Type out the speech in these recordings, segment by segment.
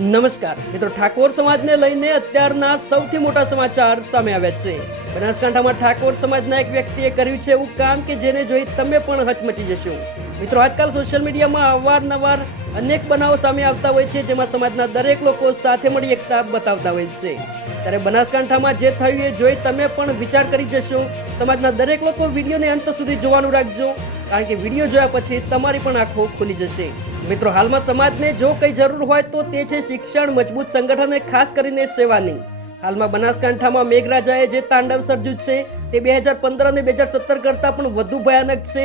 નમસ્કાર મિત્રો, ઠાકોર સમાજને લઈને અત્યારના સૌથી મોટા સમાચાર સામે આવ્યા છે। બનાસકાંઠામાં ઠાકોર સમાજના એક વ્યક્તિએ કર્યું છે એવું કામ કે જેને જોઈ તમે પણ હચમચી જશો। મિત્રો, આજકાલ સોશિયલ મીડિયામાં અવારનવાર અનેક બનાવો સામે આવતા હોય છે જેમાં સમાજના દરેક લોકો સાથે મળી એકતા બતાવતા હોય છે। ત્યારે બનાસકાંઠામાં જે થયું એ જોઈ તમે પણ વિચાર કરી જશો। સમાજના દરેક લોકો વિડીયોને અંત સુધી જોવાનું રાખજો, કારણ કે વિડીયો જોયા પછી તમારી પણ આંખો ખુલી જશે। મિત્રો, હાલમાં સમાજને જો કઈ જરૂર હોય તો તે છે શિક્ષણ, મજબૂત સંગઠન અને ખાસ કરીને સેવાની। હાલમાં બનાસકાંઠામાં મેઘરાજાએ જે તાંડવ સર્જ્યું છે તે 2015 અને 2017 કરતાં પણ વધુ ભયાનક છે।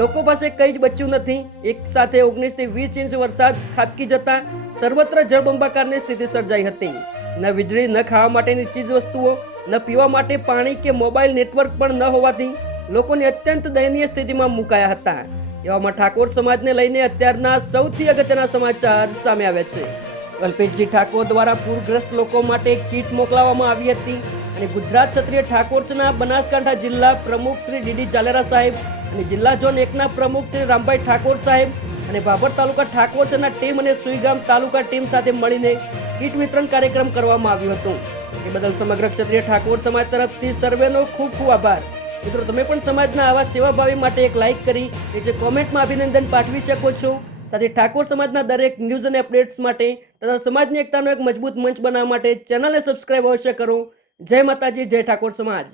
લોકો પાસે કંઈ જ બચ્યું નથી। એક સાથે 19 થી 20 ઇંચ વરસાદ ખાબકી જતા સર્વત્ર જળબંબાકારની સ્થિતિ સર્જાઈ હતી। ન વીજળી, ન ખાવા માટેની ચીજ વસ્તુઓ, ન પીવા માટે પાણી કે મોબાઈલ નેટવર્ક પણ ન હોવાથી લોકોને અત્યંત દયનીય સ્થિતિમાં મુકાયા હતા। એવામાં ઠાકોર સમાજને લઈને અત્યારના સૌથી અગત્યના સમાચાર સામે આવ્યા છે। અલ્પેશજી ઠાકોર દ્વારા પૂરગ્રસ્ત લોકો માટે કીટ મોકલવામાં આવી હતી અને ગુજરાત ક્ષત્રિય ઠાકોર સેના બનાસકાંઠા જિલ્લા પ્રમુખ શ્રી ડીડી ઝાલેરા સાહેબ અને જિલ્લા ઝોન 1ના પ્રમુખ શ્રી રામભાઈ ઠાકોર સાહેબ અને ભાભર તાલુકા ઠાકોર સેના ટીમ અને સુઈગામ તાલુકા ટીમ સાથે મળીને કીટ વિતરણ કાર્યક્રમ કરવામાં આવ્યો હતો। એ બદલ સમગ્ર ક્ષત્રિય ઠાકોર સમાજ તરફથી સર્વેનો ખૂબ ખૂબ આભાર। મિત્રો, તમે પણ સમાજના આવા સેવાભાવી માટે એક લાઈક કરી જે કોમેન્ટમાં અભિનંદન પાઠવી શકો છો। સાથે ઠાકોર સમાજના દરેક ન્યૂઝ અને અપડેટ્સ માટે તથા સમાજની એકતાનો એક મજબૂત મંચ બનાવવા માટે ચેનલને સબસ્ક્રાઇબ અવશ્ય કરો। જય માતાજી, જય ઠાકોર સમાજ।